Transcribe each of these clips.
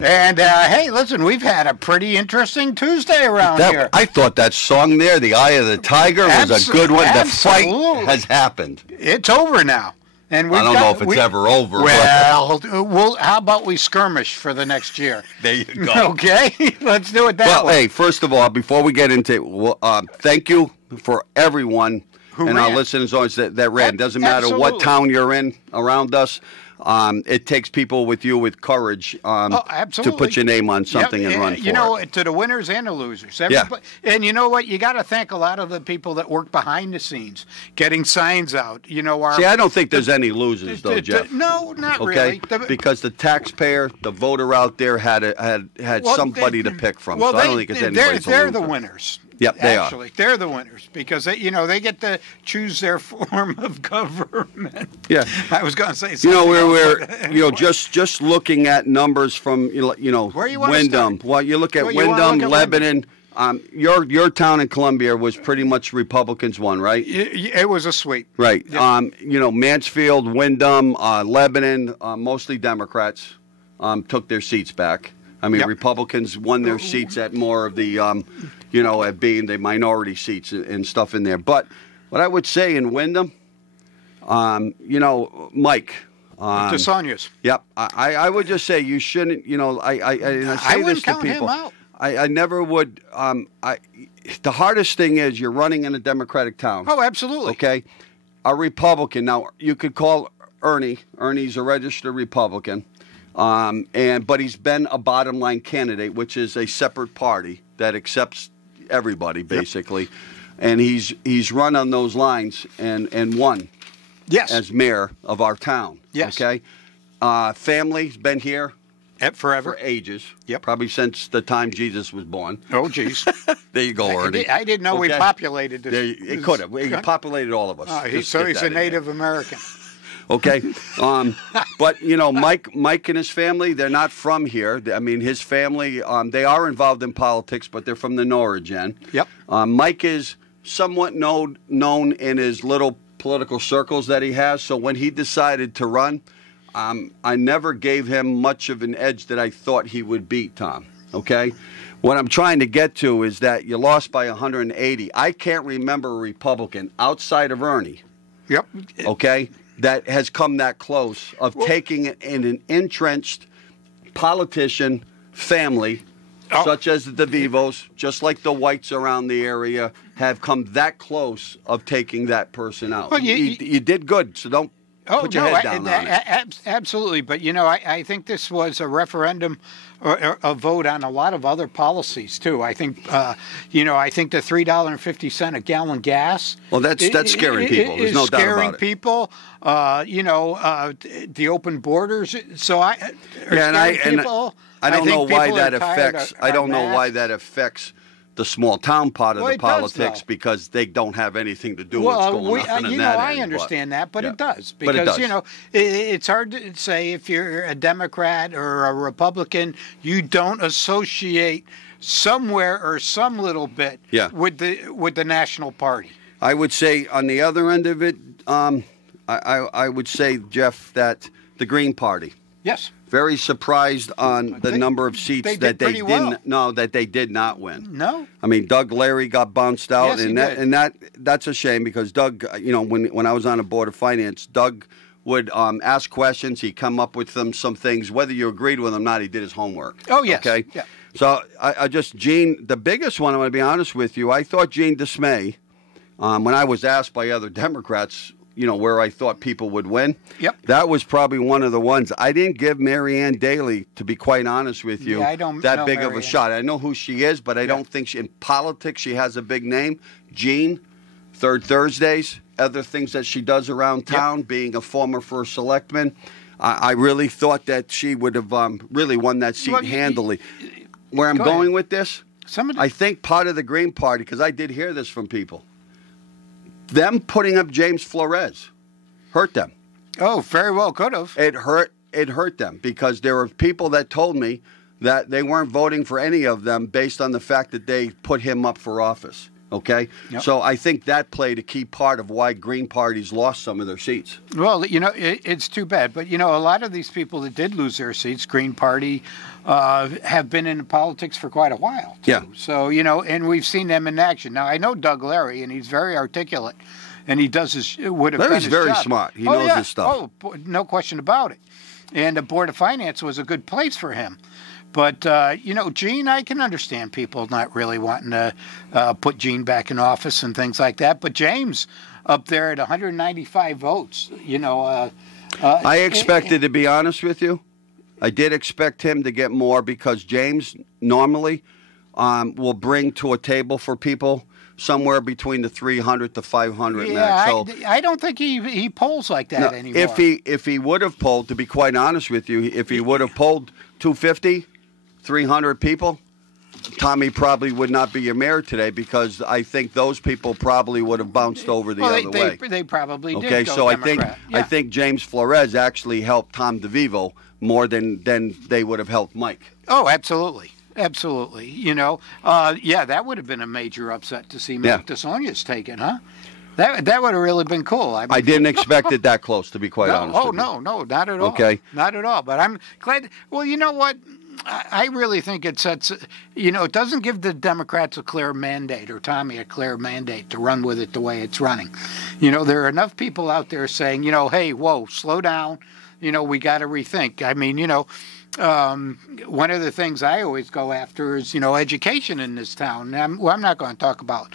And hey, listen, we've had a pretty interesting Tuesday around here. I thought that song there, "The Eye of the Tiger," was a good one. Absolutely. The fight has happened. It's over now. And I don't know if it's ever over. Well, how about we skirmish for the next year? There you go. Okay, let's do it that way. Well, hey, first of all, before we get into it, thank you for everyone and our listeners that ran. Doesn't matter what town you're in around us. It takes people with courage to put your name on something and run for it. You know, to the winners and the losers. And you know what? You got to thank a lot of the people that work behind the scenes, getting signs out. You know, I don't think there's any losers, though, Jeff. No, not really. Because the taxpayer, the voter out there had somebody to pick from. Well, so I don't think it's anybody's they're the winners. Yep, they Actually, they're the winners because they get to choose their form of government. Yeah, I was going to say something. We're just looking at numbers from where you Windham. Well, you look at Windham, Lebanon. Your town in Columbia was pretty much Republicans won, right? It was a sweep. Right. Yeah. Mansfield, Windham, Lebanon, mostly Democrats took their seats back. I mean, Republicans won their seats at more of the, at being the minority seats and stuff in there. But what I would say in Windham, Mike. DeSantis. Yep. I would just say you shouldn't, I say this to people. Him out. I never would. The hardest thing is you're running in a Democratic town. Oh, absolutely. Okay. A Republican. Now, you could call Ernie. Ernie's a registered Republican. But he's been a bottom line candidate, which is a separate party that accepts everybody basically, and he's run on those lines and won. Yes, as mayor of our town. Yes. Okay. Family's been here forever, for ages. Yep. Probably since the time Jesus was born. Oh, geez. There you go, Ernie. I didn't know we populated this. It could have. He populated all of us. So he's a Native American. Okay, but Mike and his family, they're not from here. I mean, his family, they are involved in politics, but they're from the Norwich end. Yep. Mike is somewhat known in his little political circles that he has. So when he decided to run, I never gave him much of an edge that I thought he would beat, Tom. Okay. What I'm trying to get to is that you lost by 180. I can't remember a Republican outside of Ernie. Yep. Okay. That has come that close of taking in an entrenched politician family, such as the DeVivos, just like the whites around the area, have come that close of taking that person out. Well, you did good, so don't put your head down on it. Absolutely, but I think this was a referendum or a vote on a lot of other policies too. I think I think the $3.50 a gallon gas. Well, that's scaring people. There's no doubt about it. Scaring people. The open borders. So I don't know why that affects. I don't know why that affects the small town part of the politics because they don't have anything to do with what's going on in that I understand that, but it does because it's hard to say if you're a Democrat or a Republican, you don't associate somewhere or some little bit with the national party. I would say on the other end of it, I would say, Jeff, that the Green Party. Yes. Very surprised on the number of seats that they did not win. No. I mean, Doug Larry got bounced out, yes, that's a shame because Doug, when I was on the Board of Finance, Doug would ask questions. He'd come up with some things. Whether you agreed with him or not, he did his homework. Oh, yes. Okay? Yeah. So Gene, the biggest one, I'm going to be honest with you, I thought Gene Dismay, when I was asked by other Democrats, where I thought people would win. Yep. That was probably one of the ones. I didn't give Marianne Daly, to be quite honest with you, that big of a shot. I know who she is, but I don't think in politics she has a big name. Jean, Third Thursdays, other things that she does around town, being a former first selectman. I really thought that she would have really won that seat handily. Where I'm going with this, I think part of the Green Party, because I did hear this from people, them putting up James Flores hurt them. Oh, very well could have. It hurt them because there were people that told me that they weren't voting for any of them based on the fact that they put him up for office. Okay? Yep. So I think that played a key part of why Green parties lost some of their seats. Well, it's too bad. But, a lot of these people that did lose their seats, Green Party, have been in politics for quite a while, too. Yeah. So, and we've seen them in action. Now, I know Doug Larry, and he's very articulate, and he does his, would have Larry's done his very job. Smart. He knows his stuff. Oh, no question about it. And the Board of Finance was a good place for him. But, Gene, I can understand people not really wanting to put Gene back in office and things like that. But James, up there at 195 votes, I expected, to be honest with you, I did expect him to get more because James normally will bring to a table for people somewhere between the 300 to 500 max. So I don't think he polls like that anymore. If he would have polled, to be quite honest with you, if he would have polled 250, 300 people, Tommy probably would not be your mayor today because I think those people probably would have bounced over the other way. They probably did. Okay, so Democrat. I think James Flores actually helped Tom DeVivo more than they would have helped Mike. Oh, absolutely. Absolutely. That would have been a major upset to see Mike DeSonia's taken, huh? That would have really been cool. I didn't expect it that close, to be quite honest with you. No, not at all. Okay. Not at all. But I'm glad. Well, you know what? I really think it sets, it doesn't give the Democrats a clear mandate or Tommy a clear mandate to run with it the way it's running. There are enough people out there saying, hey, whoa, slow down. We got to rethink. I mean, one of the things I always go after is, education in this town. I'm not going to talk about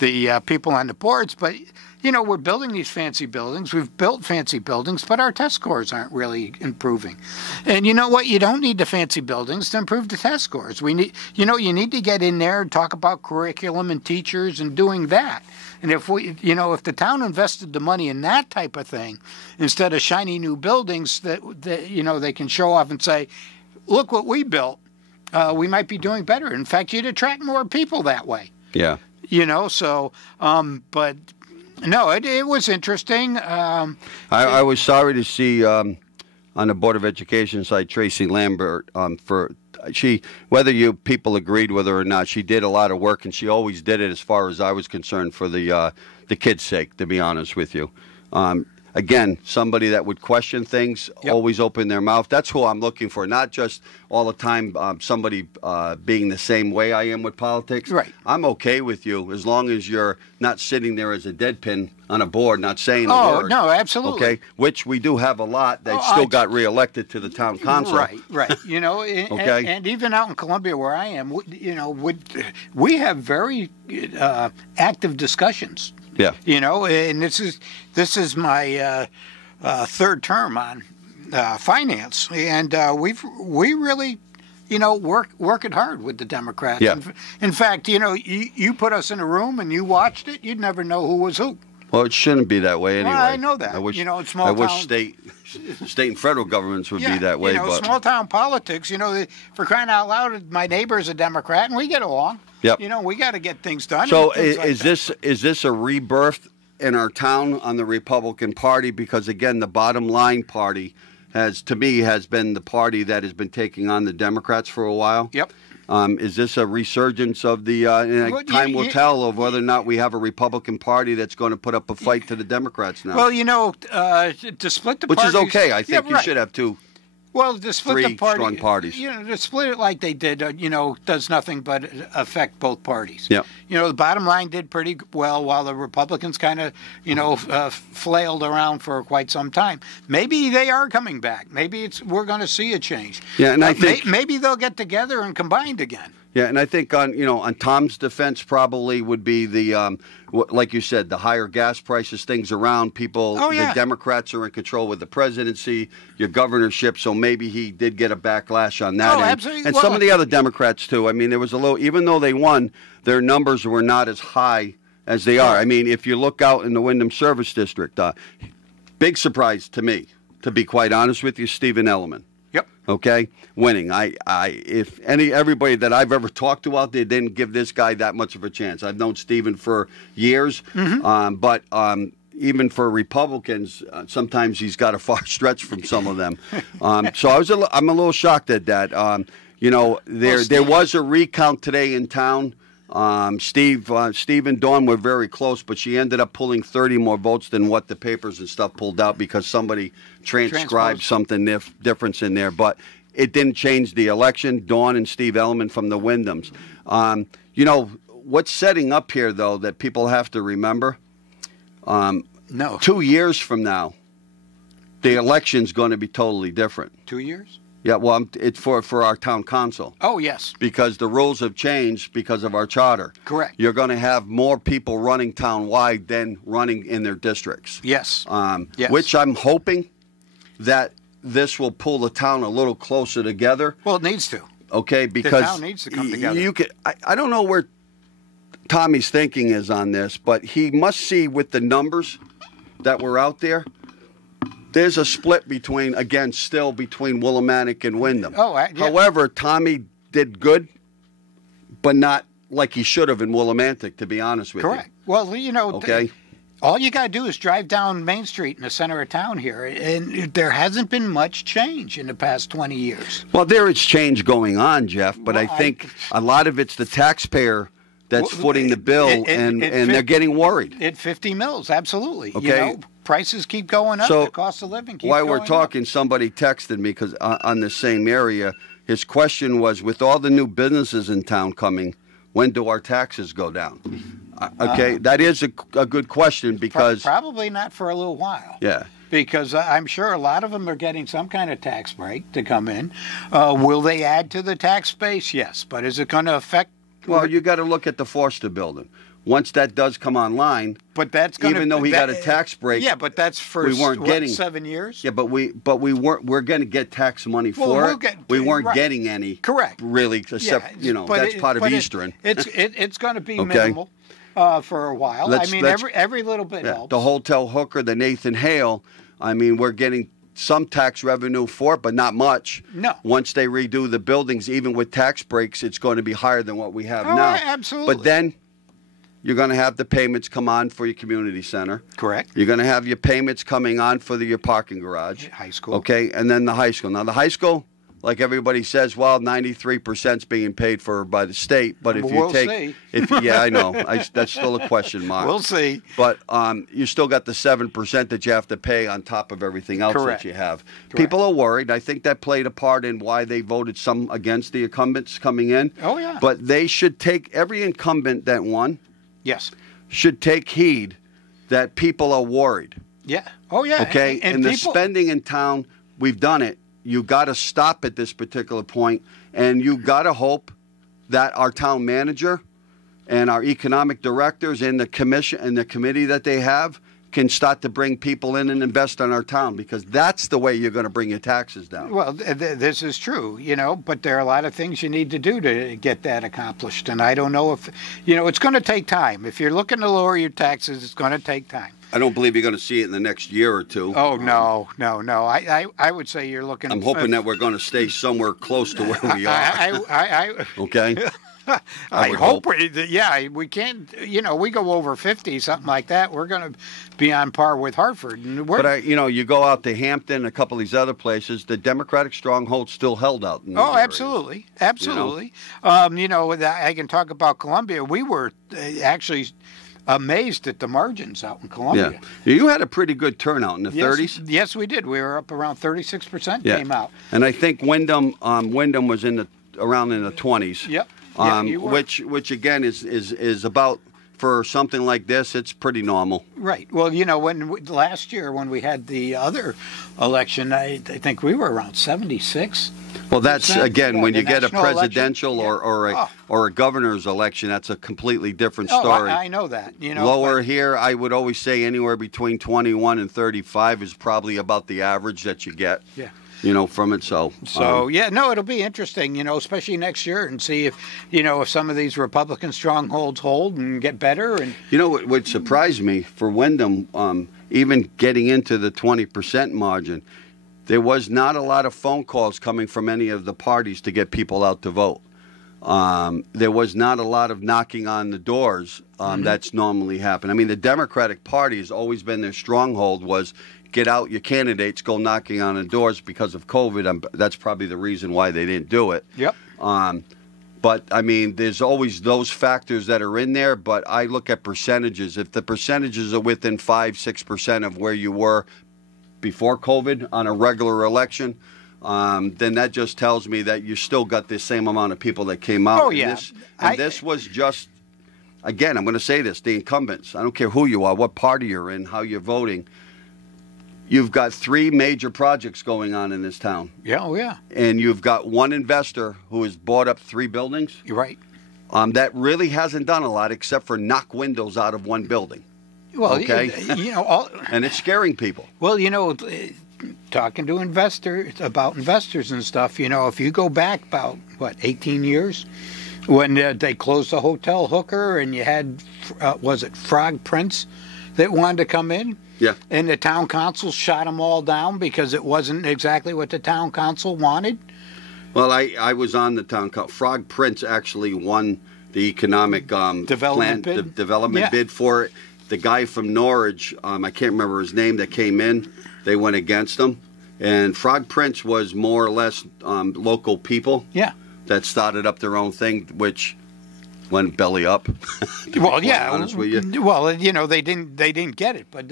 the people on the boards, but, we're building these fancy buildings. We've built fancy buildings, but our test scores aren't really improving. And you know what? You don't need the fancy buildings to improve the test scores. We need, you need to get in there and talk about curriculum and teachers and doing that. And if if the town invested the money in that type of thing, instead of shiny new buildings that they can show off and say, look what we built, we might be doing better. In fact, you'd attract more people that way. Yeah. But no, it was interesting. I was sorry to see on the Board of Education side Tracy Lambert whether you people agreed with her or not, she did a lot of work, and she always did it as far as I was concerned for the kids' sake, to be honest with you. Again, somebody that would question things, always open their mouth. That's who I'm looking for, not just all the time somebody being the same way I am with politics. Right. I'm okay with you as long as you're not sitting there as a dead pin on a board, not saying a word. Oh, no, absolutely. Okay, which we do have a lot that still got reelected to the town council. Right. Okay. And even out in Columbia where I am, we have very active discussions. Yeah. And this is my third term on finance, and we really, working hard with the Democrats. Yeah. In fact, you put us in a room and you watched it, you'd never know who was who. Well, it shouldn't be that way anyway. Well, I know that. I wish, in small town, state and federal governments would be that way. But small town politics, for crying out loud, my neighbor's a Democrat and we get along. Yep. We got to get things done. So is this a rebirth in our town on the Republican Party? Because again, the bottom line party has been the party that has been taking on the Democrats for a while. Yep. Is this a resurgence of the time will tell of whether or not we have a Republican Party that's going to put up a fight to the Democrats now? Well, to split the which parties, is okay. I think you should have two. Well, to split three the party, strong parties. To split it like they did, does nothing but affect both parties. Yeah. The bottom line did pretty well, while the Republicans kind of, flailed around for quite some time. Maybe they are coming back. Maybe we're going to see a change. Yeah, and I think maybe they'll get together and combine again. Yeah, and I think on Tom's defense probably would be the like you said, the higher gas prices, things around people. Oh, yeah. The Democrats are in control with the presidency, your governorship, so maybe he did get a backlash on that end. Absolutely. And some of the other Democrats too. I mean, there was a little, even though they won, their numbers were not as high as they are. I mean, if you look out in the Windham Service District, big surprise to me, to be quite honest with you, Stephen Elliman. Yep. Okay, winning. Everybody that I've ever talked to out there didn't give this guy that much of a chance. I've known Stephen for years, but even for Republicans, sometimes he's got a far stretch from some of them. So I'm a little shocked at that. There was a recount today in town Steve and Dawn were very close, but she ended up pulling 30 more votes than what the papers and stuff pulled out because somebody transcribed something different in there. But it didn't change the election. Dawn and Steve Edelman from the Wyndhams. You know, what's setting up here, though, that people have to remember? No. 2 years from now, the election's going to be totally different. 2 years? Yeah, well, it's for our town council. Oh, yes. Because the rules have changed because of our charter. Correct. You're going to have more people running town-wide than running in their districts. Yes. Yes. Which I'm hoping that this will pull the town a little closer together. Well, it needs to. Okay, because the town needs to come together. I don't know where Tommy's thinking is on this, but he must see with the numbers that were out there, there's a split between Willimantic and Windham. Oh, yeah. However, Tommy did good, but not like he should have in Willimantic, to be honest with you. Correct. Well, you know, okay. All you got to do is drive down Main Street in the center of town here, and there hasn't been much change in the past 20 years. Well, there is change going on, Jeff, but I think a lot of it's the taxpayer that's footing the bill, and they're getting worried. At 50 mils, absolutely. Okay. You know, prices keep going up, the cost of living keeps going up. While we're talking, somebody texted me because on the same area, his question was, with all the new businesses in town coming, when do our taxes go down? Okay, that is a good question because... Probably not for a little while. Yeah. Because I'm sure a lot of them are getting some kind of tax break to come in. Will they add to the tax base? Yes. But is it going to affect... Well, you got to look at the Forster building. Once that does come online, but that's gonna, even though he got a tax break, yeah, but that's for we weren't getting 7 years. Yeah, but we weren't. We're going to get tax money for it. We weren't getting any. Correct. Really, except that's part of Eastern. It's going to be minimal for a while. I mean, every little bit helps. The Hotel Hooker, the Nathan Hale. I mean, we're getting some tax revenue for it, but not much. No. Once they redo the buildings, even with tax breaks, it's going to be higher than what we have now. Absolutely. But then you're going to have the payments come on for your community center. Correct. You're going to have your payments coming on for your parking garage. High school. Okay, and then the high school. Now, the high school, like everybody says, well, 93% is being paid for by the state. But if you take, yeah, I know, that's still a question mark. We'll see. But you still got the 7% that you have to pay on top of everything else that you have. Correct. People are worried. I think that played a part in why they voted some against the incumbents coming in. Oh yeah. But they should take every incumbent that won. Yes. Should take heed that people are worried. Yeah. Oh yeah. Okay. And the spending in town, we've done it. You got to stop at this particular point, and you got to hope that our town manager and our economic directors and the commission and the committee that they have can start to bring people in and invest in our town, because that's the way you're going to bring your taxes down. Well, this is true, you know, but there are a lot of things you need to do to get that accomplished, and I don't know if, you know, it's going to take time. If you're looking to lower your taxes, it's going to take time. I don't believe you're going to see it in the next year or two. Oh, no. I would say you're looking... I'm hoping that we're going to stay somewhere close to where we are. Okay? I hope. We can't, you know, we go over 50, something like that. We're going to be on par with Hartford. But, you go out to Hampton, a couple of these other places, the Democratic stronghold still held out. In areas. Absolutely. Absolutely. You know, I can talk about Columbia. We were actually... amazed at the margins out in Columbia. Yeah. You had a pretty good turnout in the 30s. Yes, we did. We were up around 36% came out. And I think Windham was around in the 20s. Yep. Which again is about, for something like this, it's pretty normal. Right. Well, you know, last year when we had the other election, I think we were around 76. Well, that's, again, when you get a presidential or a governor's election, that's a completely different story. I know that. You know, lower here, I would always say anywhere between 21 and 35 is probably about the average that you get. Yeah. You know, from it. So it'll be interesting, you know, especially next year, and see if some of these Republican strongholds hold and get better. And you know what would surprise me for Windham, even getting into the 20% margin, there was not a lot of phone calls coming from any of the parties to get people out to vote. There was not a lot of knocking on the doors that's normally happened. I mean, the Democratic Party has always been their stronghold was get out your candidates, go knocking on the doors. Because of COVID, that's probably the reason why they didn't do it. Yep. But, I mean, there's always those factors that are in there, but I look at percentages. If the percentages are within 5-6% of where you were before COVID on a regular election, then that just tells me that you still got the same amount of people that came out. Oh, yeah. This was just, again, I'm going to say this, the incumbents, I don't care who you are, what party you're in, how you're voting, you've got 3 major projects going on in this town. Yeah, oh yeah. And you've got one investor who has bought up 3 buildings. You're right. That really hasn't done a lot except for knock windows out of one building. Well, okay? And it's scaring people. Well, talking to investors and stuff, if you go back about, 18 years, when they closed the Hotel Hooker and you had, was it Frog Prince that wanted to come in? Yeah. And the town council shot them all down because it wasn't exactly what the town council wanted? Well, I was on the town council. Frog Prince actually won the economic development bid for it. The guy from Norwich, I can't remember his name, that came in, they went against him. And Frog Prince was more or less local people that started up their own thing, which went belly up. Well, yeah. Honest with you. Well, they didn't get it, but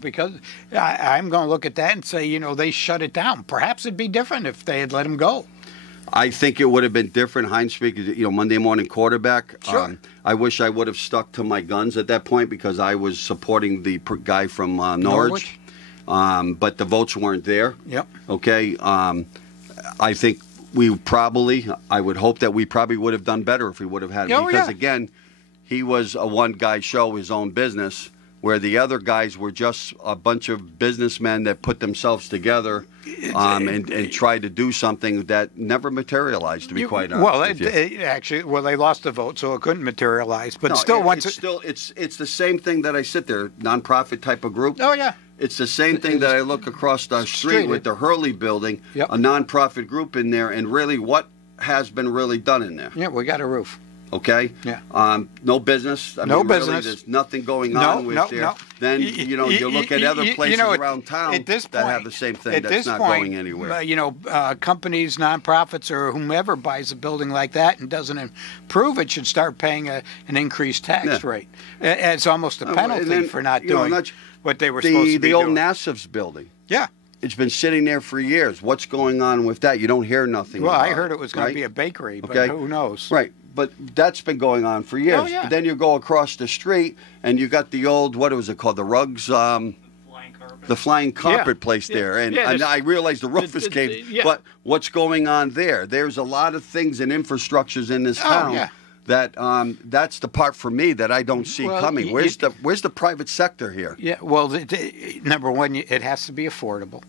because I'm going to look at that and say, they shut it down. Perhaps it'd be different if they had let him go. I think it would have been different. Heinz Speak, Monday morning quarterback. Sure. I wish I would have stuck to my guns at that point because I was supporting the guy from Norwich. But the votes weren't there. Yep. Okay. I think I would hope that we probably would have done better if we would have had him. Because, again, he was a one-guy show, his own business, where the other guys were just a bunch of businessmen that put themselves together and tried to do something that never materialized, to be quite honest with you. They lost the vote, so it couldn't materialize. But it's the same thing that I sit there, nonprofit type of group. Oh, yeah. It's the same thing that I look across the street with the Hurley building, a nonprofit group in there, and really what has been really done in there. Yeah, we got a roof. Okay? Yeah. No business. No business. Really, there's nothing going on there. No. Then, you look at other places around town that have the same thing that's not going anywhere. Companies, nonprofits, or whomever buys a building like that and doesn't improve it should start paying an increased tax rate. It's almost a penalty for not doing what they were supposed to be doing. The old Nassif's building. Yeah. It's been sitting there for years. What's going on with that? You don't hear nothing about it. Well, I heard it was going to be a bakery, but who knows? Right. But that's been going on for years. Oh, yeah. But then you go across the street and you got the old, what was it called? The Rugs, the flying carpet place there. And I realize the roof is caved. But what's going on there? There's a lot of things and infrastructures in this town that that's the part for me that I don't see coming. Where's the private sector here? Yeah, well, number one, it has to be affordable.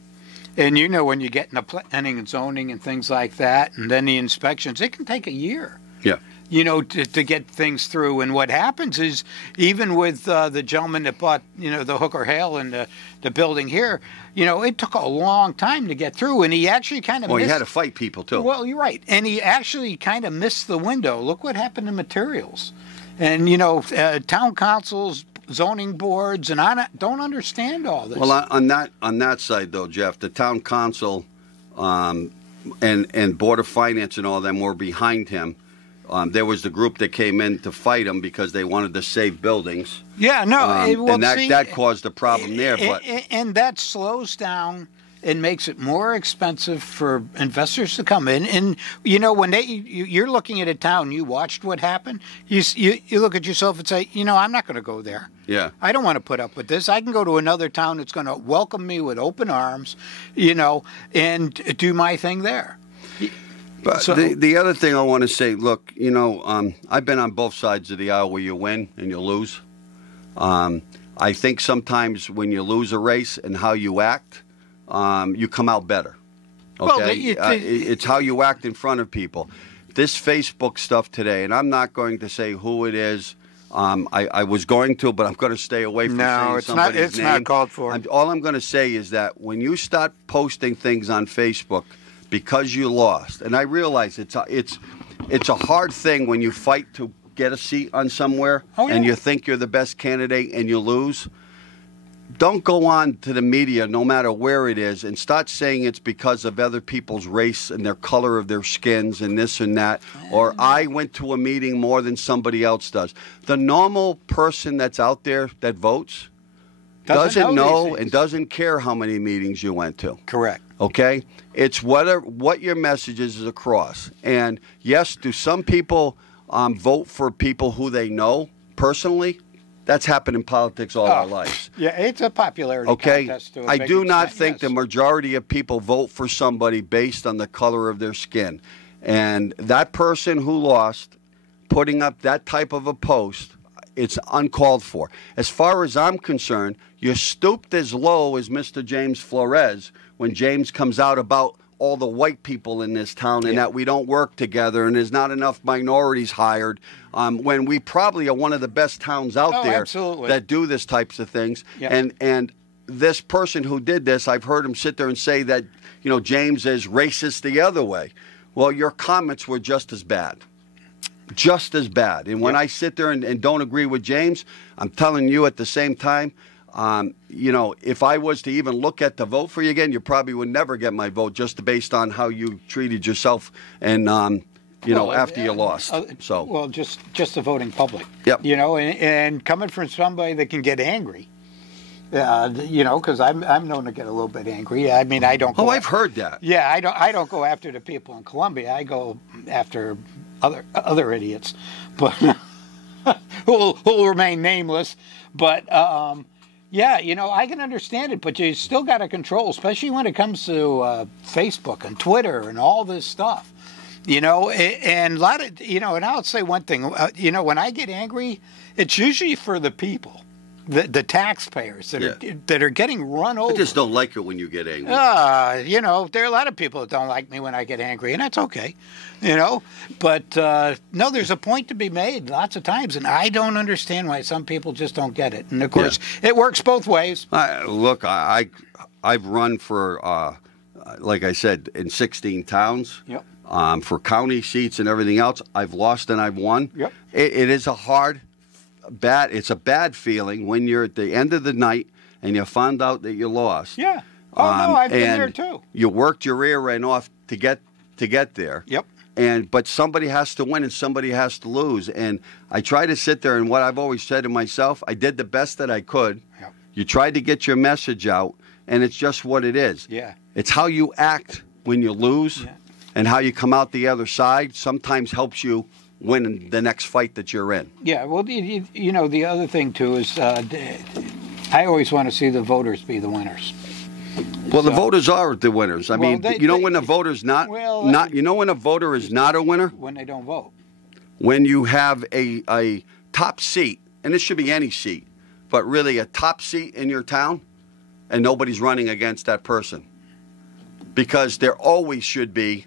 And when you get into planning and zoning and things like that, and then the inspections, it can take a year. Yeah. To get things through. And what happens is, even with the gentleman that bought, the Hooker Hale and the building here, it took a long time to get through. And he actually kind of he had to fight people, too. Well, you're right. And he actually kind of missed the window. Look what happened to materials. And, town councils, zoning boards, and I don't understand all this. Well, on that side, though, Jeff, the town council and Board of Finance and all them were behind him. There was the group that came in to fight him because they wanted to save buildings. Yeah, no. And that caused a problem there. And that slows down and makes it more expensive for investors to come in. And, when you're looking at a town, you watched what happened, you look at yourself and say, I'm not going to go there. Yeah. I don't want to put up with this. I can go to another town that's going to welcome me with open arms, and do my thing there. But the other thing I want to say, look, I've been on both sides of the aisle where you win and you lose. I think sometimes when you lose a race and how you act, you come out better. Okay? Well, it's how you act in front of people. This Facebook stuff today, and I'm not going to say who it is. I was going to, but I'm going to stay away from saying somebody's name. It's not called for. All I'm going to say is that when you start posting things on Facebook because you lost, and I realize it's a hard thing when you fight to get a seat on somewhere and you think you're the best candidate and you lose. don't go on to the media, no matter where it is, and start saying it's because of other people's race and their color of their skins and this and that, or I went to a meeting more than somebody else does. The normal person that's out there that votes doesn't know and doesn't care how many meetings you went to. Correct. Okay? It's what your message is across. And yes, do some people vote for people who they know personally? That's happened in politics all our lives. Yeah, it's a popularity contest. I do not think the majority of people vote for somebody based on the color of their skin. And that person who lost, putting up that type of a post, it's uncalled for. As far as I'm concerned, you're stooped as low as Mr. James Flores when James comes out about all the white people in this town and that we don't work together and there's not enough minorities hired, when we probably are one of the best towns out there that do this types of things. And this person who did this, I've heard him sit there and say that, James is racist the other way. Well, your comments were just as bad. Just as bad. And when I sit there and don't agree with James, I'm telling you at the same time, if I was to even look at the vote for you again, you probably would never get my vote just based on how you treated yourself and, after you lost. Well, just the voting public. Yep. And coming from somebody that can get angry, because I'm known to get a little bit angry. I mean, I don't go I've heard that. Yeah, I don't go after the people in Columbia. I go after other idiots, but who will remain nameless. But I can understand it, but you still got to control, especially when it comes to Facebook and Twitter and all this stuff. And a lot of, and I'll say one thing, when I get angry, it's usually for the people, the taxpayers that are getting run over. I just don't like it when you get angry. There are a lot of people that don't like me when I get angry, and that's okay, But, no, there's a point to be made lots of times, and I don't understand why some people just don't get it. And, of course, it works both ways. Look, I've run for, like I said, in 16 towns. Yep. For county seats and everything else. I've lost and I've won. Yep. It is it's a bad feeling when you're at the end of the night and you found out that you lost. Yeah. No, I've been there too. You worked your rear end off to get there. Yep. But somebody has to win and somebody has to lose. And I try to sit there and what I've always said to myself, I did the best that I could. Yep. You tried to get your message out, and it's just what it is. Yeah. It's how you act when you lose. Yeah. And how you come out the other side sometimes helps you win the next fight that you're in. Yeah, well, the other thing, too, is I always want to see the voters be the winners. Well, the voters are the winners. I mean, when a voter's when a voter is not a winner? When they don't vote. When you have a top seat, and this should be any seat, but really a top seat in your town, and nobody's running against that person. Because there always should be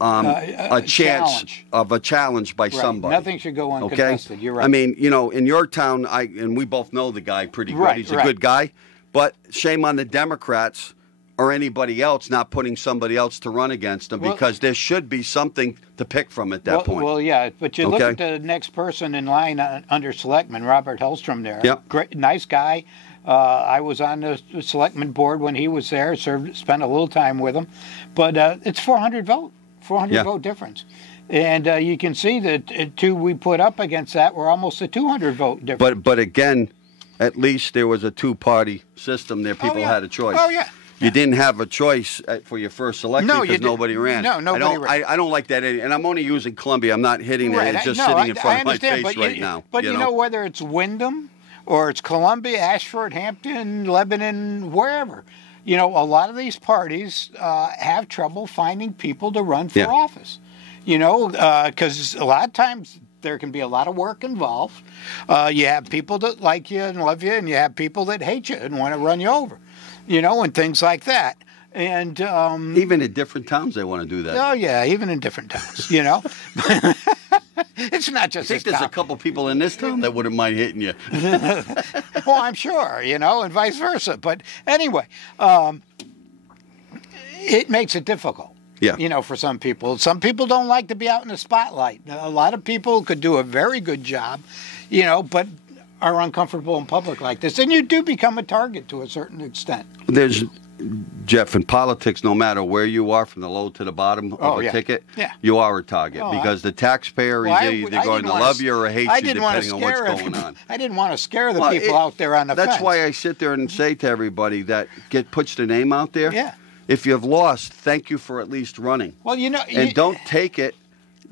a chance of a challenge by somebody. Nothing should go uncontested. You're right. I mean, in your town, and we both know the guy pretty good. He's a good guy. But shame on the Democrats or anybody else not putting somebody else to run against them because there should be something to pick from at that point. Well, yeah, but you look at the next person in line under Selectman, Robert Hellstrom there. Yep. Great, nice guy. I was on the Selectman board when he was there, spent a little time with him. But it's 400 vote difference. And you can see that two we put up against that were almost a 200 vote difference. But again, at least there was a two-party system there. People had a choice. Oh, yeah. You didn't have a choice for your first election because nobody ran. No, nobody ran. I don't like that. And I'm only using Columbia. I'm not hitting it. It's just sitting in front of my face right now. But you know, whether it's Wyndham or it's Columbia, Ashford, Hampton, Lebanon, wherever, a lot of these parties have trouble finding people to run for office. Because a lot of times there can be a lot of work involved. You have people that like you and love you, and you have people that hate you and want to run you over. And things like that. And even in different towns, they want to do that. Oh, yeah, even in different towns, It's not just I think there's a couple people in this town that wouldn't mind hitting you. Well, I'm sure, and vice versa. But anyway, it makes it difficult. Yeah. For some people. Some people don't like to be out in the spotlight. A lot of people could do a very good job, but are uncomfortable in public like this, and you do become a target to a certain extent. Jeff, in politics, no matter where you are, from the low to the bottom of a ticket, you are a target because the taxpayer is either going to love you or hate you, depending on what's going on. I didn't want to scare the people out there on the fence. That's why I sit there and say to everybody that puts their name out there, if you've lost, thank you for at least running. Well, and don't take it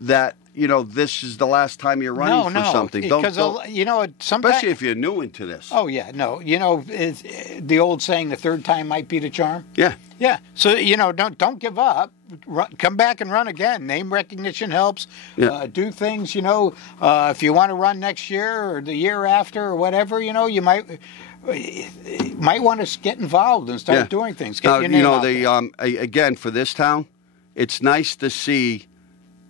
that this is the last time you're running for something. Because sometimes, especially if you're new into this. Oh yeah, no, it's the old saying, the third time might be the charm. Yeah, yeah. So don't give up. Come back and run again. Name recognition helps. Yeah. Do things. If you want to run next year or the year after or whatever, you might want to get involved and start doing things. Get your name out there. Again, for this town, it's nice to see.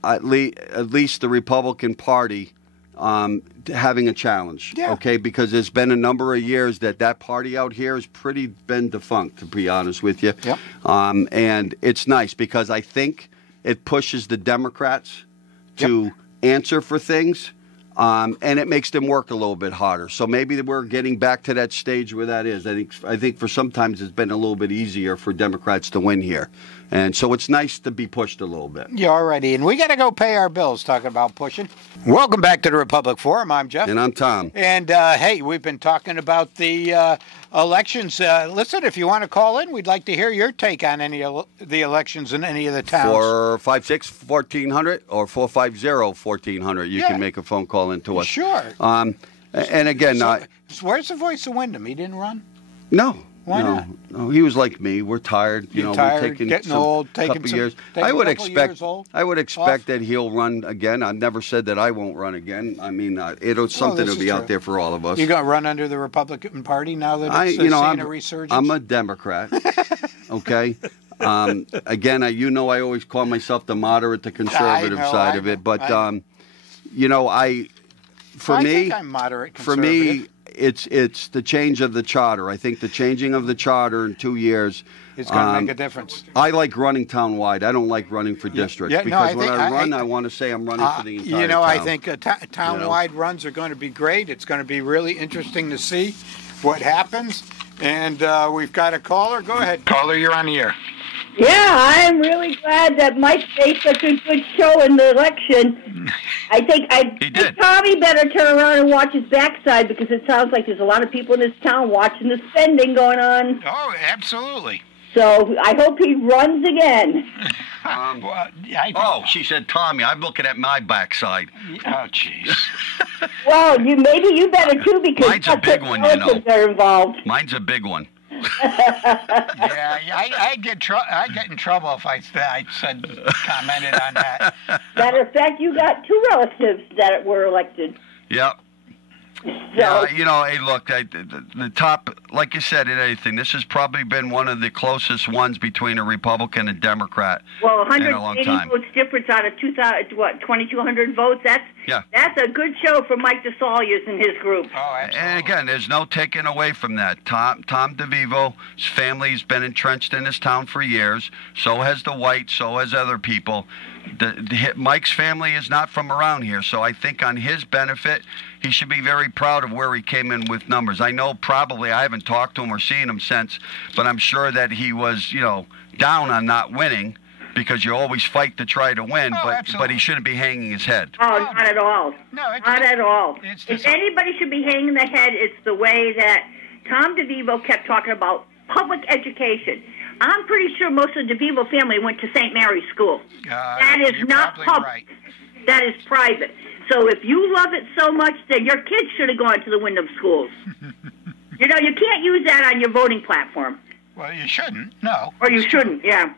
At least the Republican Party having a challenge, okay? Because there's been a number of years that party out here has been defunct, to be honest with you. Yep. And it's nice because I think it pushes the Democrats to answer for things, and it makes them work a little bit harder. So maybe we're getting back to that stage where that is. I think for sometimes it's been a little bit easier for Democrats to win here. And so it's nice to be pushed a little bit. Yeah, already. And we got to go pay our bills talking about pushing. Welcome back to the Republic Forum. I'm Jeff. And I'm Tom. And, hey, we've been talking about the elections. Listen, if you want to call in, we'd like to hear your take on any of the elections in any of the towns. 456-1400 or 450-1400. You can make a phone call into us. Sure. And again... So where's the voice of Wyndham? He didn't run? No. Why not? No, he was like me. We're tired. We're taking getting old, taking some years. I would expect that he'll run again. I've never said that I won't run again. I mean, something will be out there for all of us. You gonna run under the Republican Party now that it's seeing a resurgence? I'm a Democrat. Okay. Again, I always call myself the moderate, the conservative side of it, but for I me, think I'm moderate for conservative. me. It's the change of the charter. I think the changing of the charter in 2 years is going to make a difference. I like running town-wide. I don't like running for districts because when I run, I want to say I'm running for the entire town. I think town-wide runs are going to be great. It's going to be really interesting to see what happens. And we've got a caller. Go ahead, caller. You're on the air. Yeah, I'm really glad that Mike made such a good show in the election. I think Tommy better turn around and watch his backside because it sounds like there's a lot of people in this town watching the spending going on. Oh, absolutely. So I hope he runs again. She said Tommy. I'm looking at my backside. Oh, jeez. Well, maybe you better too because mine's a big one, are involved. Mine's a big one. I get in trouble if I commented on that. Matter of fact, you got two relatives that were elected. Yep. So, hey, look, the top, like you said, in anything, this has probably been one of the closest ones between a Republican and Democrat. Well, 180 votes difference out of 2,200 votes. That's a good show for Mike DeSaliers and his group. Oh, absolutely. And again, there's no taking away from that. Tom DeVivo's family's been entrenched in this town for years. So has the Whites. So has other people. Mike's family is not from around here, so I think on his benefit, he should be very proud of where he came in with numbers. I know probably I haven't talked to him or seen him since, but I'm sure that he was, down on not winning because you always fight to try to win, but he shouldn't be hanging his head. Oh, not at all. No, not at all. If anybody should be hanging their head, it's the way that Tom DeVivo kept talking about public education. I'm pretty sure most of the DeVivo family went to St. Mary's School. That is not public. Right. That is private. So if you love it so much, then your kids should have gone to the Wyndham schools. You can't use that on your voting platform. Well, you shouldn't, no. Or you shouldn't, yeah.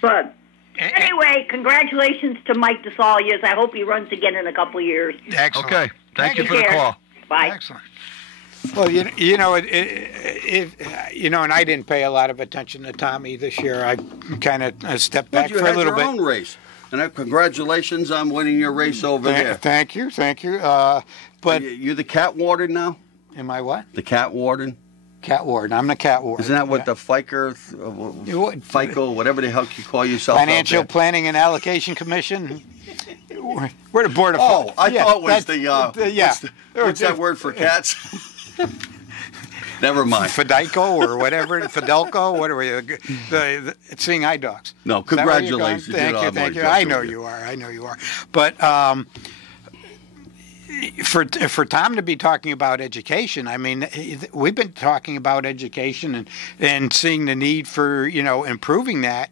But anyway, congratulations to Mike DeSaliers. I hope he runs again in a couple of years. Excellent. Okay. Thank you for the call. Bye. Excellent. Well, and I didn't pay a lot of attention to Tommy this year. I kind of stepped back for a little bit. You had your own race. And congratulations on winning your race over there. Thank you. But you're the cat warden now? Am I what? The cat warden? Cat warden. I'm the cat warden. Isn't that what the FICO, whatever the hell you call yourself? Financial Planning and Allocation Commission. We're the Board of... I thought it was What's that word for cats? Never mind. Fidelco or whatever, Fidelco, whatever. The seeing eye dogs. No, congratulations. Thank you. I know you are. But for Tom to be talking about education, I mean, we've been talking about education and seeing the need for improving that,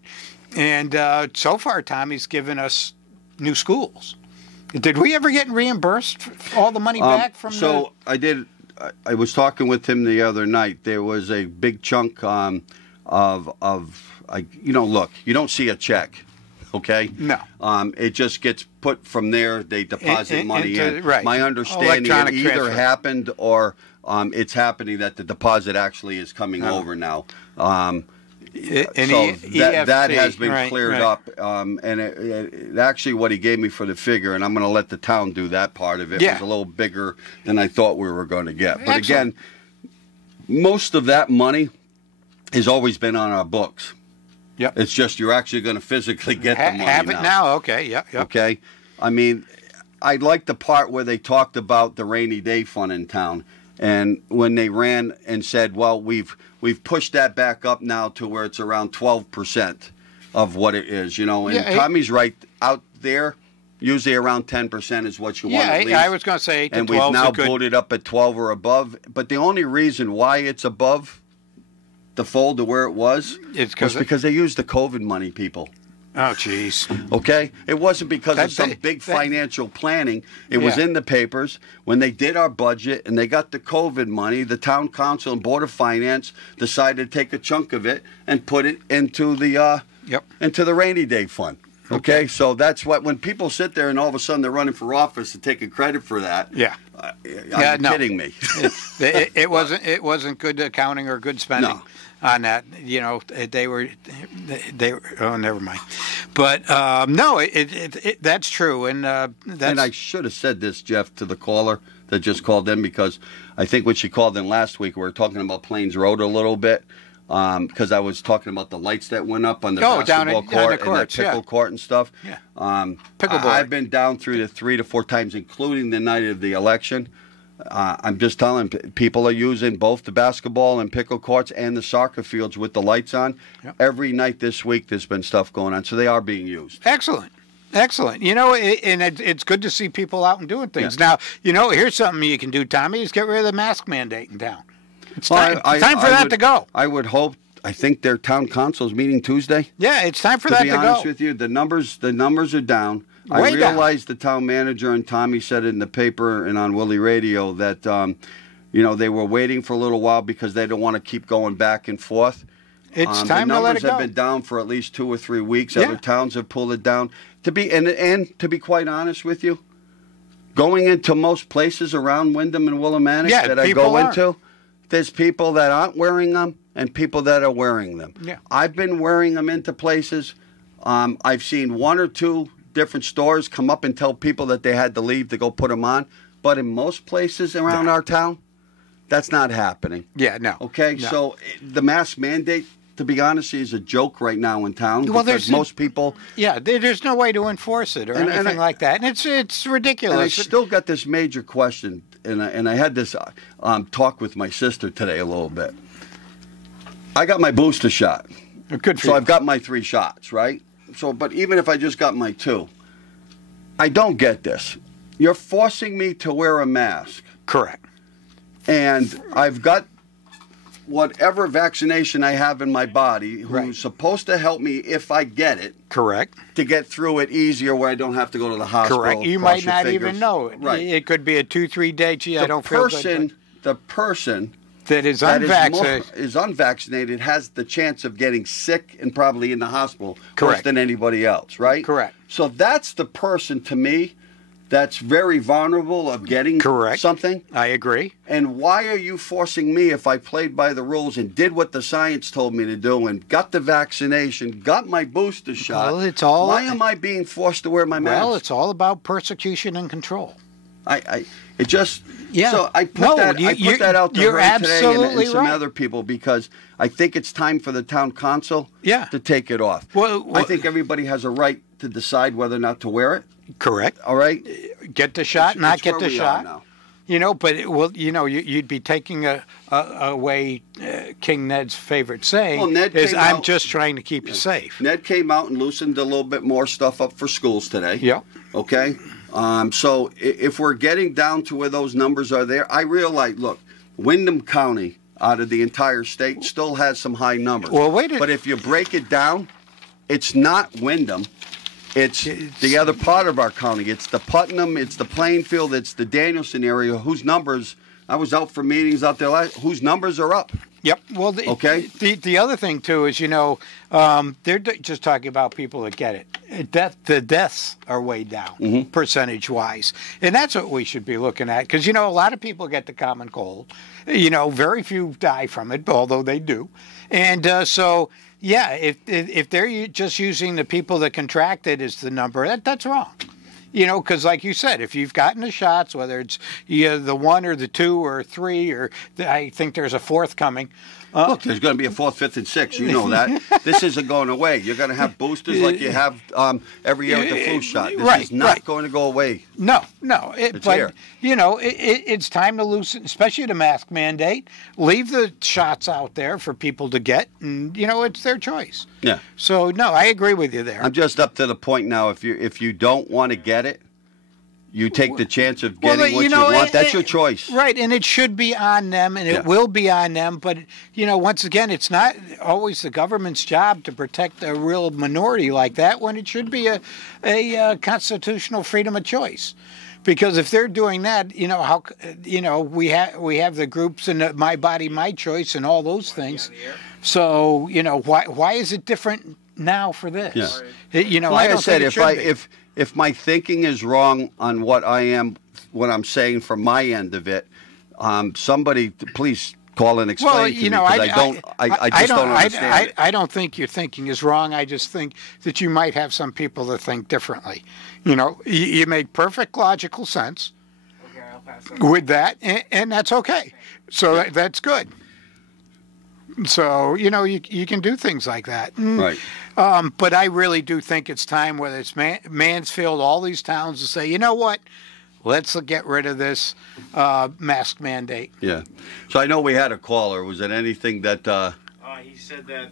and so far Tommy's given us new schools. Did we ever get reimbursed all the money back from? So I did. I was talking with him the other night. There was a big chunk look, you don't see a check, okay? No. It just gets put from there. They deposit money in. Right. My understanding, it either happened or it's happening that the deposit actually is coming over now. That has been cleared up, and it actually what he gave me for the figure, and I'm going to let the town do that part of it. Was a little bigger than I thought we were going to get. But again, most of that money has always been on our books. Yep. It's just you're actually going to physically get the money have it now. Okay. Yep. Okay. I mean, I like the part where they talked about the rainy day fund in town. And when they ran and said, well, we've pushed that back up now to where it's around 12% of what it is, And Tommy's right out there. Usually around 10% is what you want at least. Yeah, I was going to say 8 to 12. And we've now voted up at 12 or above. But the only reason why it's above the fold to where it was because they used the COVID money, people. Oh, jeez. Okay? It wasn't because of some big financial planning. It was in the papers. When they did our budget and they got the COVID money, the town council and board of finance decided to take a chunk of it and put it into the rainy day fund. Okay? So that's what, when people sit there and all of a sudden they're running for office and taking credit for that. Yeah. You're kidding me. It wasn't good accounting or good spending. No. On that, they were. Oh, never mind. But no, that's true, and And I should have said this, Jeff, to the caller that just called in, because I think when she called in last week, we were talking about Plains Road a little bit, because I was talking about the lights that went up on the basketball court and that pickle court and stuff. Yeah. Pickleball. I've been down through the 3 to 4 times, including the night of the election. I'm just telling people are using both the basketball and pickle courts and the soccer fields with the lights on. Yep. Every night this week there's been stuff going on, so they are being used. Excellent. And it's good to see people out and doing things. Yeah. Now, here's something you can do, Tommy, is get rid of the mask mandate in town. It's time for that to go. I would hope. I think their town council's meeting Tuesday. Yeah, it's time for that to go. To be honest with you, the numbers are down. I realized the town manager and Tommy said it in the paper and on Willie Radio that, they were waiting for a little while because they don't want to keep going back and forth. It's time to let it go. The numbers have been down for at least 2 or 3 weeks. Yeah. Other towns have pulled it down. To be quite honest with you, going into most places around Windham and Willimantic that I go into, there's people that aren't wearing them and people that are wearing them. Yeah. I've been wearing them into places. I've seen 1 or 2 different stores come up and tell people that they had to leave to go put them on. But in most places around our town, that's not happening. Yeah, no. Okay, no. So the mask mandate, to be honest, is a joke right now in town. Well, because most people... Yeah, there's no way to enforce it or anything like that. And it's ridiculous. And I still got this major question, and I had this talk with my sister today a little bit. I got my booster shot. Good for you. So I've got my 3 shots, right? But even if I just got my 2, I don't get this. You're forcing me to wear a mask. Correct. And I've got whatever vaccination I have in my body who's supposed to help me if I get it. Correct. To get through it easier where I don't have to go to the hospital. Correct. You might not even know it. Right. It could be a 2-3 day, I don't feel good. The person... that is unvaccinated has the chance of getting sick and probably in the hospital worse Correct. than anybody else, right? Correct. So that's the person, to me, that's very vulnerable of getting Correct. something. I agree. And why are you forcing me, if I played by the rules and did what the science told me to do and got the vaccination, got my booster shot, why am I being forced to wear my mask? Well, it's all about persecution and control. So I put that out to her today and some other people because I think it's time for the town council to take it off. Well, I think everybody has a right to decide whether or not to wear it. Correct. All right? Get the shot, not get the shot. But you'd be taking away King Ned's favorite saying, well, Ned is I'm just trying to keep you safe. Ned came out and loosened a little bit more stuff up for schools today. Yeah. Okay? So if we're getting down to where those numbers are there, I realize, look, Windham County out of the entire state still has some high numbers. Well, but if you break it down, it's not Windham. It's the other part of our county. It's the Putnam, it's the Plainfield, it's the Danielson area, whose numbers, I was out for meetings out there, whose numbers are up. Yep. Well, the other thing, too, is, they're just talking about people that get it. The deaths are way down, percentage-wise. And that's what we should be looking at. Because, a lot of people get the common cold. Very few die from it, although they do. And so... yeah, if they're just using the people that contracted as the number, that's wrong. Because like you said, if you've gotten the shots, whether it's the 1 or the 2 or 3, or I think there's a 4th coming. Look, there's going to be a 4th, 5th, and 6th. You know that. This isn't going away. You're going to have boosters like you have every year with the flu shot. This is not going to go away. No. It's here. It's time to loosen, especially the mask mandate. Leave the shots out there for people to get, and, it's their choice. Yeah. So, no, I agree with you there. I'm just up to the point now, if you don't want to get it, you take the chance of getting what you want. That's your choice. Right, and it should be on them, and it will be on them. But, once again, it's not always the government's job to protect a real minority like that when it should be a constitutional freedom of choice. Because if they're doing that, we have the groups and My Body, My Choice and all those things. So, why is it different now for this? Yeah. Like I said, if my thinking is wrong on what I'm saying from my end of it, somebody please call and explain to me, because I just don't understand it. I don't think your thinking is wrong. I just think that you might have some people that think differently. You make perfect logical sense with that, and that's okay. So that's good. So, you can do things like that. Right. But I really do think it's time, whether it's Mansfield, all these towns, to say, you know what, let's get rid of this mask mandate. Yeah. So I know we had a caller. Was it anything that... he said that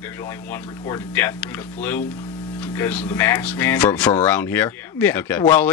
there's only one recorded death from the flu because of the mask mandate. From around here? Yeah. Okay. Well,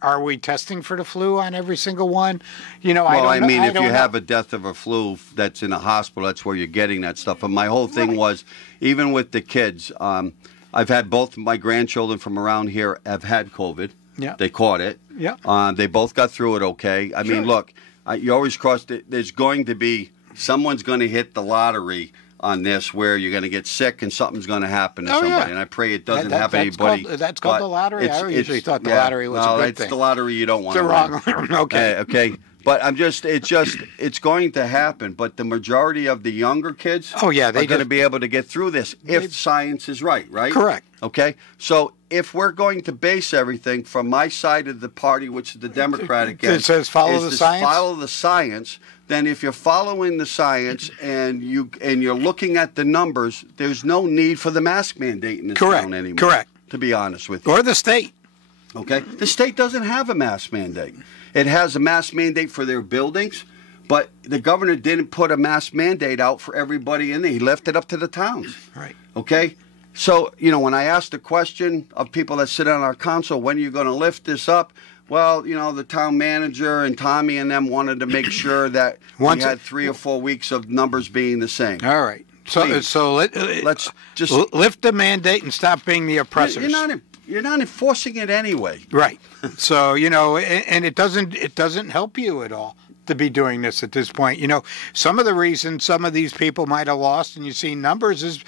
are we testing for the flu on every single one? If you have a death of a flu that's in a hospital, that's where you're getting that stuff. And my whole thing was, even with the kids, I've had both my grandchildren from around here have had COVID. Yeah. They caught it. Yeah. They both got through it okay. I mean, look, you always cross it. There's going to be, someone's going to hit the lottery on this, where you're going to get sick and something's going to happen to somebody. And I pray it doesn't happen to anybody. That's called the lottery? I usually thought the lottery was a good thing. No, it's the lottery you don't want to win. The wrong. Okay. Okay. But it's going to happen. But the majority of the younger kids are going to be able to get through this if science is right? Correct. Okay? So if we're going to base everything from my side of the party, which is the Democratic end, it says follow the science, then if you're following the science and you're looking at the numbers, there's no need for the mask mandate in this town anymore. Correct. To be honest with you. Or the state. Okay? The state doesn't have a mask mandate. It has a mask mandate for their buildings, but the governor didn't put a mask mandate out for everybody in there. He left it up to the towns. Right. Okay? So, when I asked the question of people that sit on our council, when are you going to lift this up? Well, the town manager and Tommy and them wanted to make sure that we had 3 or 4 weeks of numbers being the same. All right. So let's just lift the mandate and stop being the oppressors. You're not enforcing it anyway. Right. So, and it doesn't help you at all to be doing this at this point. Some of the reasons some of these people might have lost, and you see numbers, is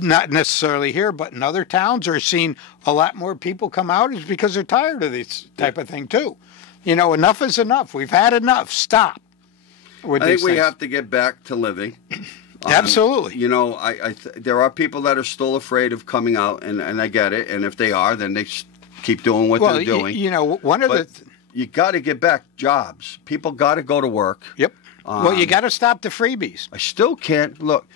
not necessarily here, but in other towns are seeing a lot more people come out, is because they're tired of this type of thing too. Enough is enough. We've had enough. Stop. I think we have to get back to living. Absolutely. There are people that are still afraid of coming out, and I get it. And if they are, then they keep doing what they're doing. You got to get back jobs. People got to go to work. Yep. You got to stop the freebies. I still can't look.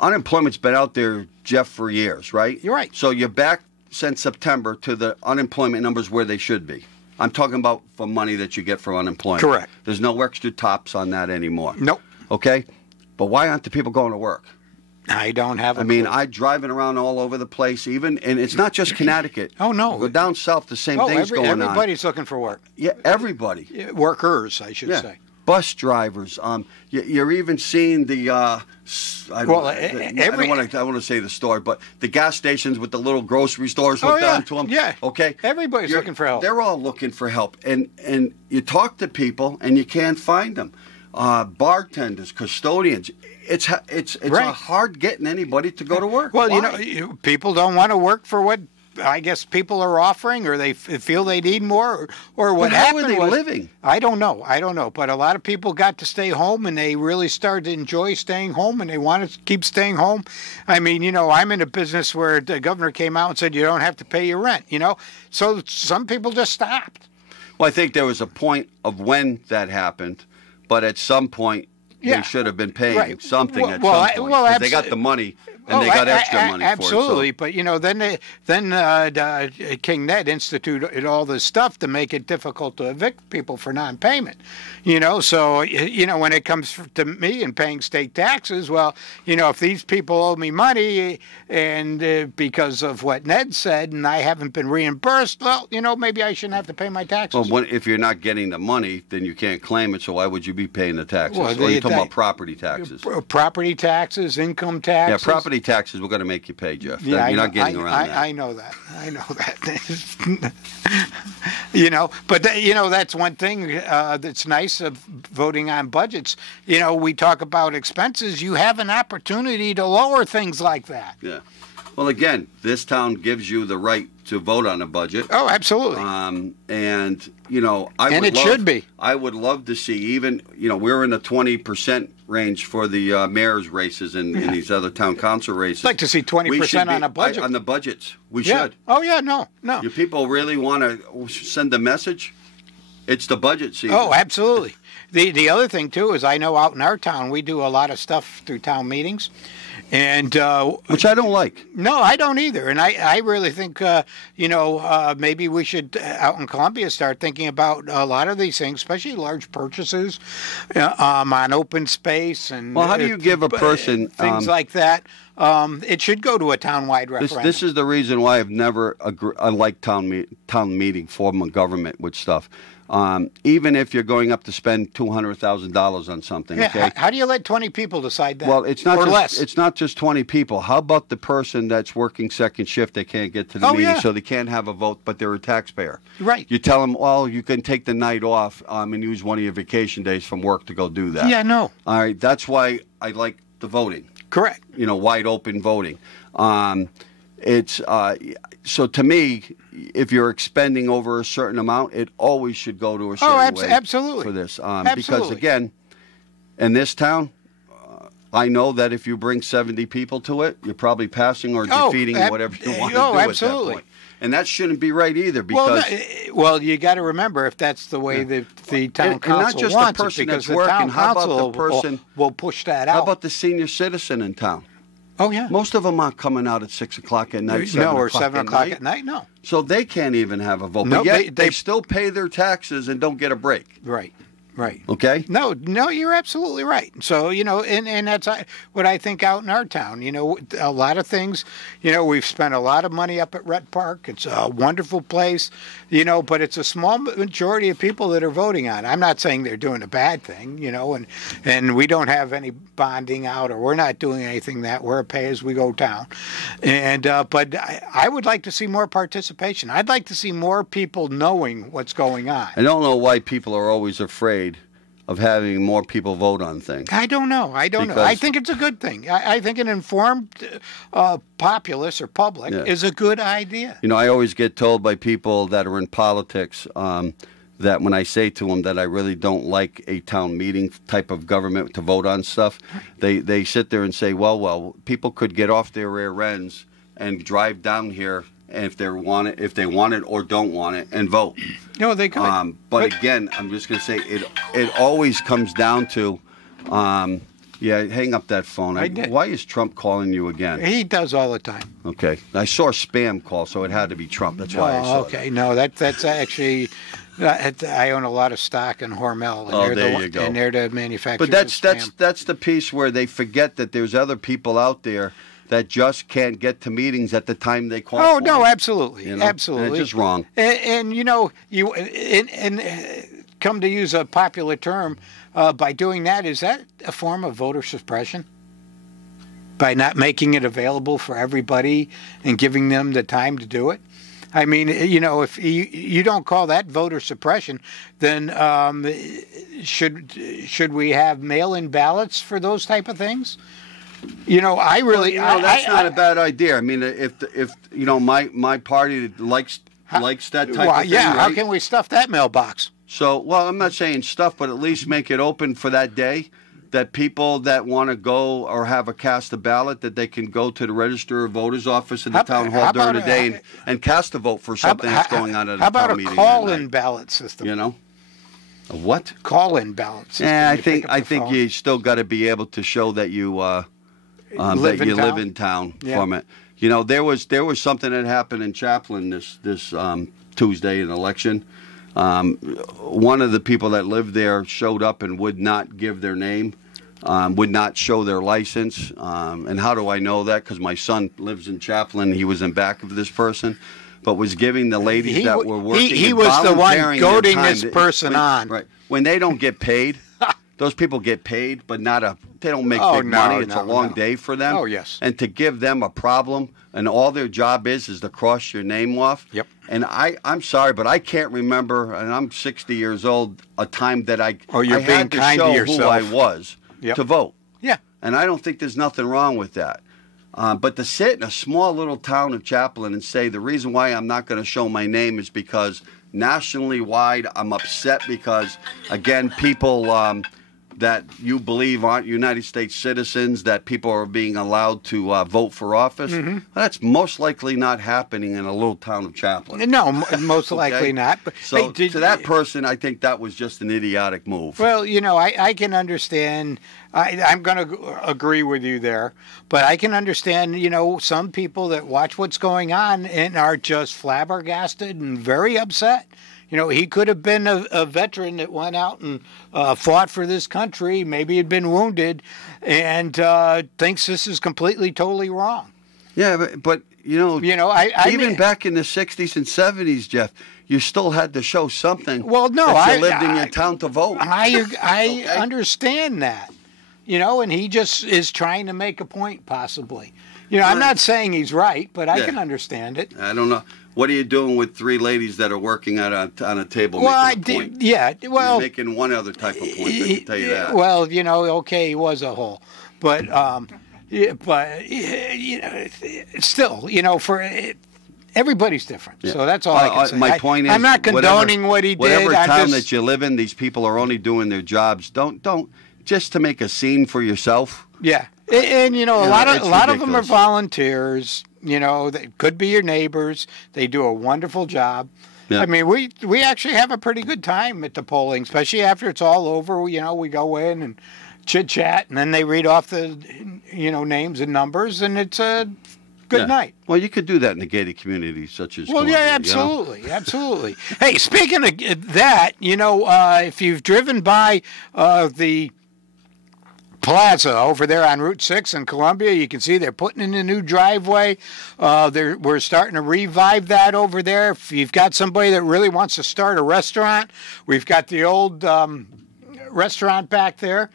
Unemployment's been out there, Jeff, for years, right? You're right. So you're back since September to the unemployment numbers where they should be. I'm talking about for money that you get for unemployment. Correct. There's no extra tops on that anymore. Nope. Okay? But why aren't the people going to work? I don't have a clue. I'm driving around all over the place, and it's not just Connecticut. Oh, no. Go down south, the same thing's going on. Everybody's looking for work. Yeah, everybody. Workers, I should say. Bus drivers. You're even seeing the. I don't want to say the store, but the gas stations with the little grocery stores hooked onto them. Yeah. Okay. Everybody's looking for help. They're all looking for help, and you talk to people and you can't find them. Bartenders, custodians. It's right. hard getting anybody to go to work. Well, people don't want to work for what I guess people are offering, or they feel they need more, or what happened. How are they living? I don't know. But a lot of people got to stay home, and they really started to enjoy staying home, and they want to keep staying home. I mean, I'm in a business where the governor came out and said you don't have to pay your rent. So some people just stopped. Well, I think there was a point of when that happened, but at some point. They should have been paying something at some point. Well, they got the money, and they got extra money absolutely. for it. But, then King Ned instituted all this stuff to make it difficult to evict people for non-payment. So, when it comes to me and paying state taxes, well, if these people owe me money and because of what Ned said and I haven't been reimbursed, well, maybe I shouldn't have to pay my taxes. Well, if you're not getting the money, then you can't claim it, so why would you be paying the taxes? Well, you're talking about property taxes. Property taxes, income taxes. Yeah, property taxes we're going to make you pay, Jeff. Yeah, you're not getting around that. I know that. But that's one thing that's nice of voting on budgets. We talk about expenses. You have an opportunity to lower things like that. Yeah. Well, again, this town gives you the right to vote on a budget. Oh, absolutely. Should be. I would love to see even, we're in the 20% range for the mayor's races and these other town council races. I'd like to see 20% on a budget. On the budgets. We should. Oh, yeah, no. You people really want to send a message? It's the budget season. Oh, absolutely. The other thing, too, is I know out in our town, we do a lot of stuff through town meetings. And which I don't like. No, I don't either. And I really think, maybe we should, out in Columbia, start thinking about a lot of these things, especially large purchases on open space. And well, how do you give a person... things like that. It should go to a town-wide referendum. This is the reason why I've never liked town meeting form of government with stuff. Even if you're going up to spend $200,000 on something, okay? How do you let 20 people decide that? Well, it's not just 20 people. How about the person that's working second shift? They can't get to the meeting, so they can't have a vote, but they're a taxpayer. Right. You tell them, well, you can take the night off and use one of your vacation days from work to go do that. Yeah, no. All right, that's why I like the voting. Correct. Wide open voting. So to me, if you're expending over a certain amount, it always should go to a certain way absolutely. For this. Absolutely. Because, again, in this town, I know that if you bring 70 people to it, you're probably passing or defeating whatever you want to do absolutely. at that point. And that shouldn't be right either because... Well, you got to remember if that's the way the town council not just wants the person it, because that's working, how about the person will push that out. How about the senior citizen in town? Oh, yeah. Most of them aren't coming out at 6 o'clock at night. Or 7 o'clock at night, no. So they can't even have a vote. No, but yet they still pay their taxes and don't get a break. Right. Okay? No, you're absolutely right. So, and that's what I think out in our town. A lot of things, we've spent a lot of money up at Rhett Park. It's a wonderful place, but it's a small majority of people that are voting on it. I'm not saying they're doing a bad thing, and we don't have any bonding out or we're not doing anything that we're a pay-as-we-go town. And but I would like to see more participation. I'd like to see more people knowing what's going on. I don't know why people are always afraid of having more people vote on things. I don't know. I think it's a good thing. I think an informed populace or public is a good idea. I always get told by people that are in politics that when I say to them that I really don't like a town meeting type of government to vote on stuff, they sit there and say, well, people could get off their rear ends and drive down here if they want it or don't want it, and vote. No, they could. But again, I'm just going to say it always comes down to, hang up that phone. Why is Trump calling you again? He does all the time. Okay. I saw a spam call, so it had to be Trump. That's why I saw okay. No, that's actually I own a lot of stock in Hormel. And there you go. And they're the manufacturer. But that's the piece where they forget that there's other people out there that just can't get to meetings at the time they call. Oh no, absolutely, you know? absolutely. And it's just wrong. And you know, come to use a popular term, by doing that, is that a form of voter suppression? By not making it available for everybody and giving them the time to do it? I mean, you know, if you don't call that voter suppression, then should we have mail-in ballots for those type of things? You know, I really... Well, that's not a bad idea. I mean, if you know, my party likes that type of thing, yeah, right? How can we stuff that mailbox? So, well, I'm not saying stuff, but at least make it open for that day, that people that want to go or have a cast a ballot, that they can go to the Register of Voters office in the town hall during the day and cast a vote for something that's going on at a town meeting. How about a call-in ballot system? You know? A what? Call-in ballot system. Yeah, I think you still got to be able to show that you live in town from it. You know, there was something that happened in Chaplin this Tuesday in election. One of the people that lived there showed up and would not give their name, would not show their license. And how do I know that? Because my son lives in Chaplin. He was in back of this person, but was giving the ladies that were working. He was the one goading this person on. Right. When they don't get paid, those people get paid, but they don't make big money. It's a long day for them. Oh, yes. And to give them a problem, and all their job is to cross your name off. Yep. And I'm sorry, but I can't remember, and I'm 60 years old, a time that I had to show who I was to vote. Yeah. And I don't think there's nothing wrong with that. But to sit in a small little town of Chaplin and say the reason why I'm not going to show my name is because nationally wide I'm upset because, again, people that you believe aren't United States citizens, that people are being allowed to vote for office. Mm-hmm. That's most likely not happening in a little town of Chaplin. No, most likely not. But, so to that person, I think that was just an idiotic move. Well, you know, I can understand. I'm going to agree with you there. But I can understand, you know, some people that watch what's going on and are just flabbergasted and very upset. You know, he could have been a veteran that went out and fought for this country. Maybe had been wounded, and thinks this is completely, totally wrong. Yeah, but you know, even back in the '60s and '70s, Jeff, you still had to show something. Well, no, that you lived in your town to vote. I understand that. You know, and he just is trying to make a point, possibly. You know, I'm not saying he's right, but I can understand it. I don't know. What are you doing with three ladies that are working on a table making a point? You're making one other type of point, I can tell you that. Well, you know, okay, he was a hole. But, you know, still, you know, everybody's different. Yeah. So that's all I can say. My point is, I'm not condoning what he did. Whatever town that you live in, these people are only doing their jobs. Don't just to make a scene for yourself. Yeah. And you know, a lot of them are volunteers. You know, they could be your neighbors. They do a wonderful job. Yeah. I mean, we actually have a pretty good time at the polling, especially after it's all over. You know, we go in and chit chat, and then they read off the, you know, names and numbers, and it's a good night. Well, you could do that in a gated community such as. Well, Columbia, absolutely, you know? Absolutely. Hey, speaking of that, you know, if you've driven by the Plaza over there on Route 6 in Columbia, you can see they're putting in a new driveway. We're starting to revive that over there. If you've got somebody that really wants to start a restaurant, we've got the old restaurant back there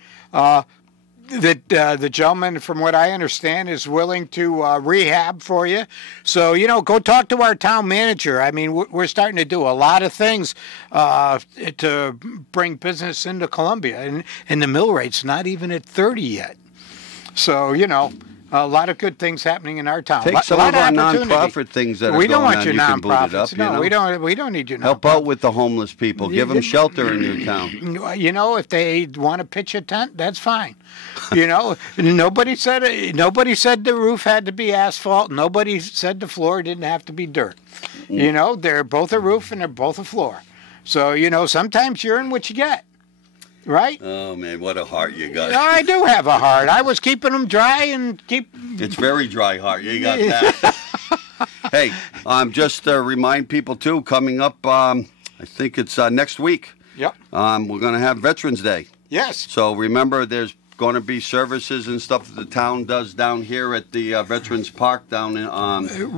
that the gentleman, from what I understand, is willing to rehab for you. So, you know, go talk to our town manager. I mean, we're starting to do a lot of things to bring business into Columbia. And the mill rate's not even at 30 yet. So, you know, a lot of good things happening in our town. Take some of our nonprofit things that are going on. We don't want your nonprofits. Up, no, we don't need your nonprofits. Help out with the homeless people. Give them shelter in your town. You know, if they want to pitch a tent, that's fine. You know, nobody said the roof had to be asphalt. Nobody said the floor didn't have to be dirt. You know, they're both a roof and they're both a floor. So, you know, sometimes you're in what you get. Right? Oh, man, what a heart you got. I do have a heart. I was keeping them dry and It's very dry heart. You got that. Hey, just to remind people, too, coming up I think it's next week. Yep. We're going to have Veterans Day. Yes. So remember, there's going to be services and stuff that the town does down here at the Veterans Park down in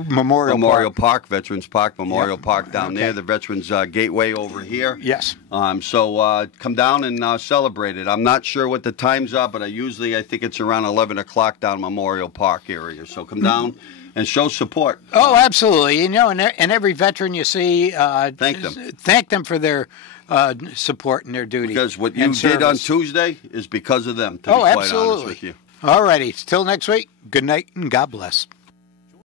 Memorial Park, Veterans Park, Memorial Park down there, the Veterans Gateway over here. Yes. So come down and celebrate it. I'm not sure what the times are, but I think it's around 11 o'clock down Memorial Park area. So come down and show support. Oh, absolutely. And every veteran you see, thank them for their support and their duty. Because what you did on Tuesday is because of them, to be quite honest with you. All righty. Till next week, good night and God bless.